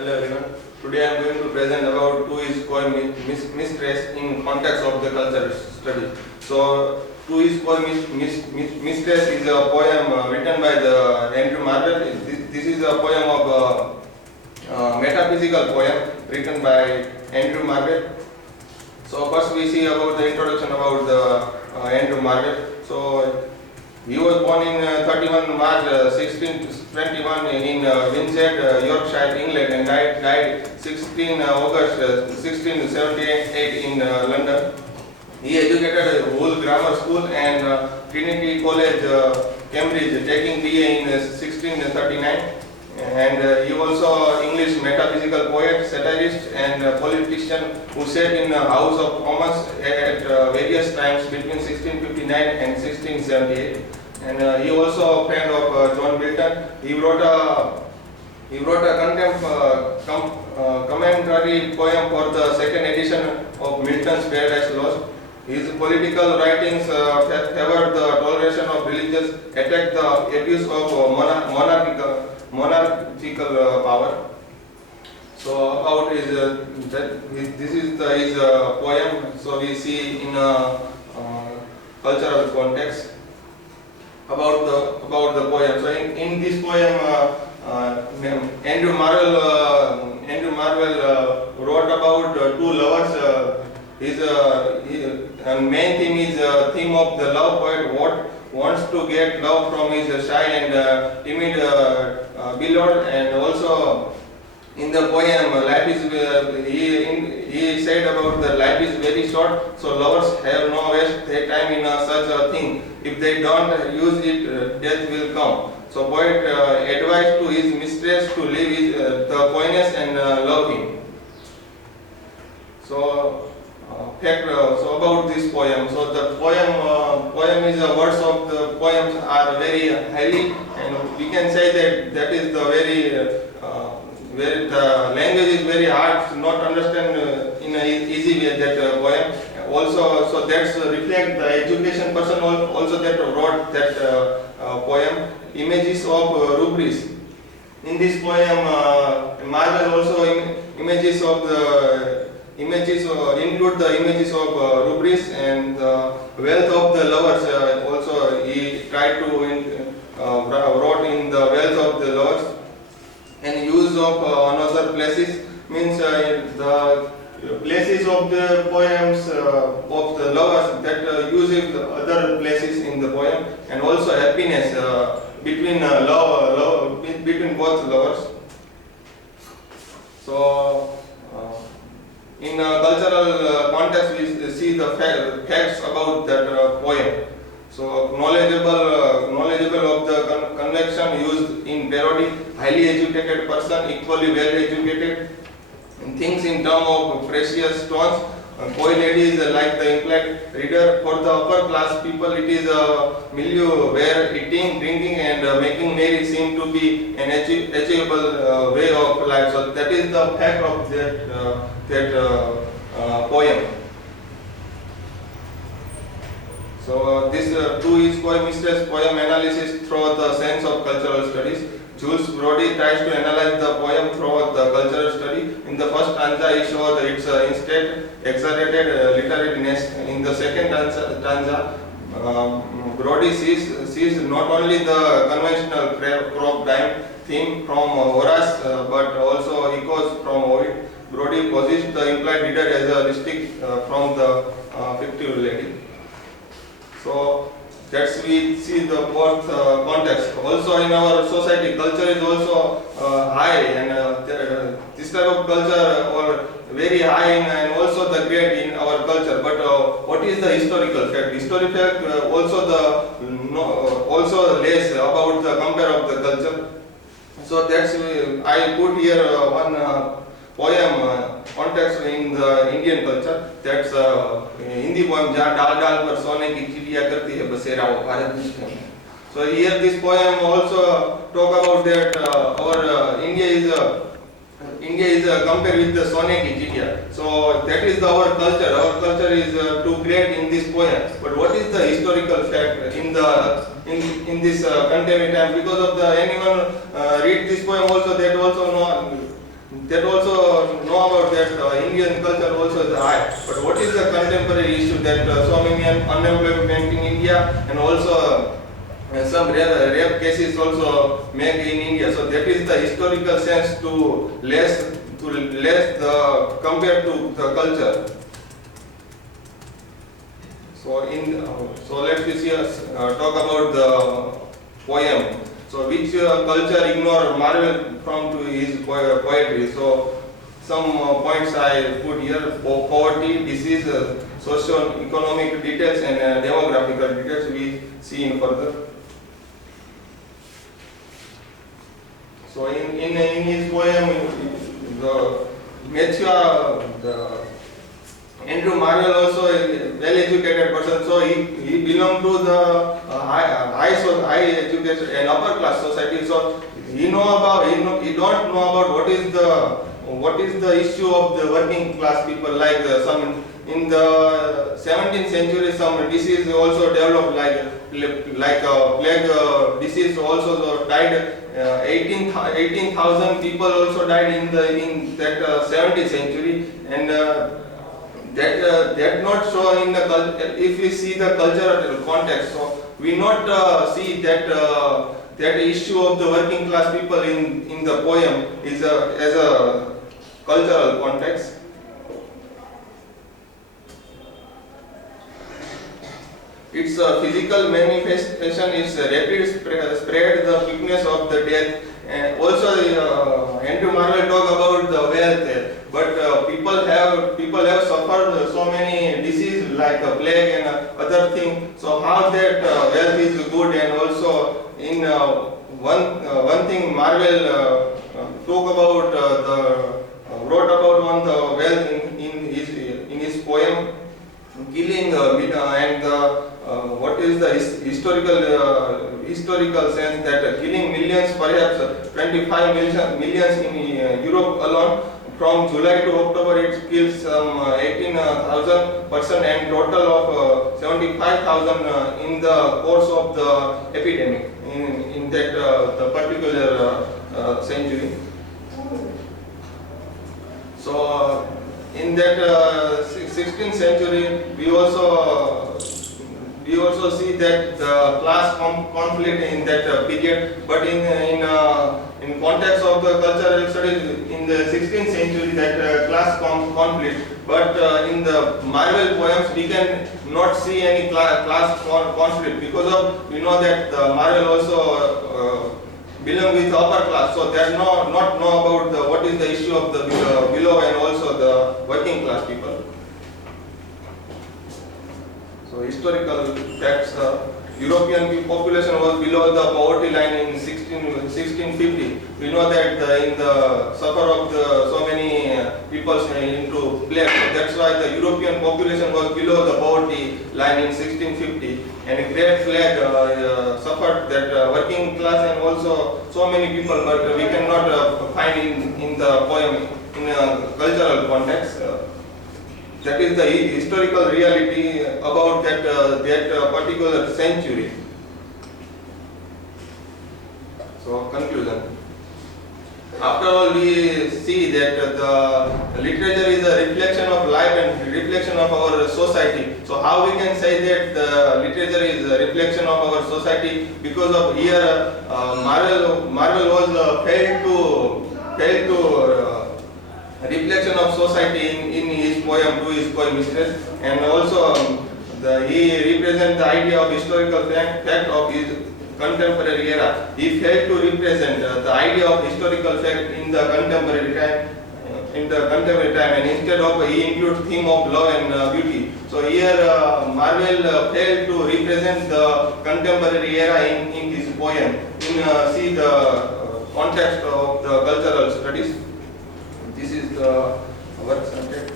Hello everyone. Today I am going to present about two is called mistress in context of the culture study. So two is called mistress is a poem written by the Andrew Marvell. This is a poem of metaphysical poem written by Andrew Marvell. So first we see about the introduction about the Andrew Marvell. So he was born in 31 March 1621 in Winstead, Yorkshire, England, and died 16 August 1678 in London. He educated at Hull Grammar School and Trinity College, Cambridge, taking BA in 1639. And he also English metaphysical poet, satirist, and politician who sat in the House of Commons at various times between 1659 and 1678. And he also a friend of John Milton. He wrote a commentary poem for the second edition of Milton's Paradise Lost. His political writings favored the toleration of religious, attacked the abuse of monarchical power. So about this is his poem. So we see in a cultural context about the poem. So in this poem, Andrew Marvell wrote about two lovers. His main theme is theme of the love poet wants to get love from his shy and timid beloved, and also in the poem life is he said about the life is very short, so lovers have no waste their time in such a thing. If they don't use it, death will come. So poet advised to his mistress to leave the coyness and love him. So so about this poem. So the poem is words of the poems are very highly, and we can say that is the very the language is very hard to not understand in an easy way that poem. Also, so that's reflect the education person also that wrote that poem. Images of rubrics. In this poem, Marvell also images of the include the images of rubrics and the wealth of the lovers. Also, he tried to wrote in the wealth of the lovers, and use of another places means the places of the poems of the lovers that uses other places in the poem, and also happiness between between both lovers. So in cultural context, we see the facts about that poem. So knowledgeable of the convection used in parody, highly educated person, equally well educated, and thinks in terms of precious stones. Boy ladies like the implied reader. For the upper class people, it is a milieu where eating, drinking, and making merry seem to be an achievable way of life. So that is the fact of that poem. So this two is called mistress poem analysis through the sense of cultural studies. Jules Brody tries to analyze the poem through the cultural study. In the first stanza, he shows its instead exaggerated literariness. In the second stanza, Brody sees not only the conventional crop dime theme from Horace, but also echoes from Ovid. Brody posits the implied reader as a distinct from the fictive lady. So that's we see the both context. Also in our society, culture is also high, and this type of culture or very high and also the great in our culture. But what is the historical fact? Historical fact also less about the compare of the culture. So that's I put here one poem context in the Indian culture. That's Hindi poem जहाँ डाल डाल पर सोने की चिड़िया करती है बसेरा वो भारत देश में. So here this poem also talk about that our India is compared with the सोने की चिड़िया. So that is our culture. Our culture is too great in this poem. But what is the historical fact in this contemporary time? Because of the anyone read this poem also, that also that also know about that Indian culture also is high. But what is the contemporary issue that so many unemployment in India, and also some rape cases also make in India. So that is the historical sense to less the compared to the culture. So so let's see talk about the poem. So which culture ignore Marvel from to his poetry. So some points I put here: poverty, disease, socio-economic details, and demographical details we see in further. So in his poem, the Andrew Marvell also a well-educated person, so he belonged to the high education and upper class society. So he don't know about what is the issue of the working class people. Like some in the 17th century, some disease also developed like plague disease also died. 18,000 people also died in that 17th century, and that not show in the culture. If we see the cultural context, so we not see that that issue of the working class people in the poem is as a cultural context. Its physical manifestation is rapid spread, the quickness of the death. And also, Andrew Marvell talk about the wealth, but people have suffered so many diseases like plague and other things. So how that wealth is good, and also in one thing Marvell talk about wrote about on the wealth in his poem, killing and what is the historical sense that killing millions, perhaps 25 millions in Europe alone. From July to October, it kills some 18,000 person and total of 75,000 in the course of the epidemic in that the particular century. So in that 16th century, we also see that the class conflict in that period, but in context of the cultural studies in the 16th century, that class conflict, but in the Marvell poems we can not see any class conflict, because of we know that the Marvell also belong with upper class, so they are not know about what is the issue of the below and also the working class people. So historical facts: European population was below the poverty line in 1650. We know that in the suffer of so many people into plague. So that's why the European population was below the poverty line in 1650. And Great Plague suffered that working class and also so many people, but we cannot find in the poem in a cultural context. That is the historical reality about that particular century. So conclusion. After all, we see that the literature is a reflection of life and reflection of our society. So how we can say that the literature is a reflection of our society? Because of here, Marvell was failed to reflection of society in his poem To His Coy Mistress, and also he represents the idea of historical fact of his contemporary era. He failed to represent the idea of historical fact in the contemporary time. And instead of he includes theme of love and beauty. So here Marvell failed to represent the contemporary era in his poem. See the context of the cultural studies. This is the work subject.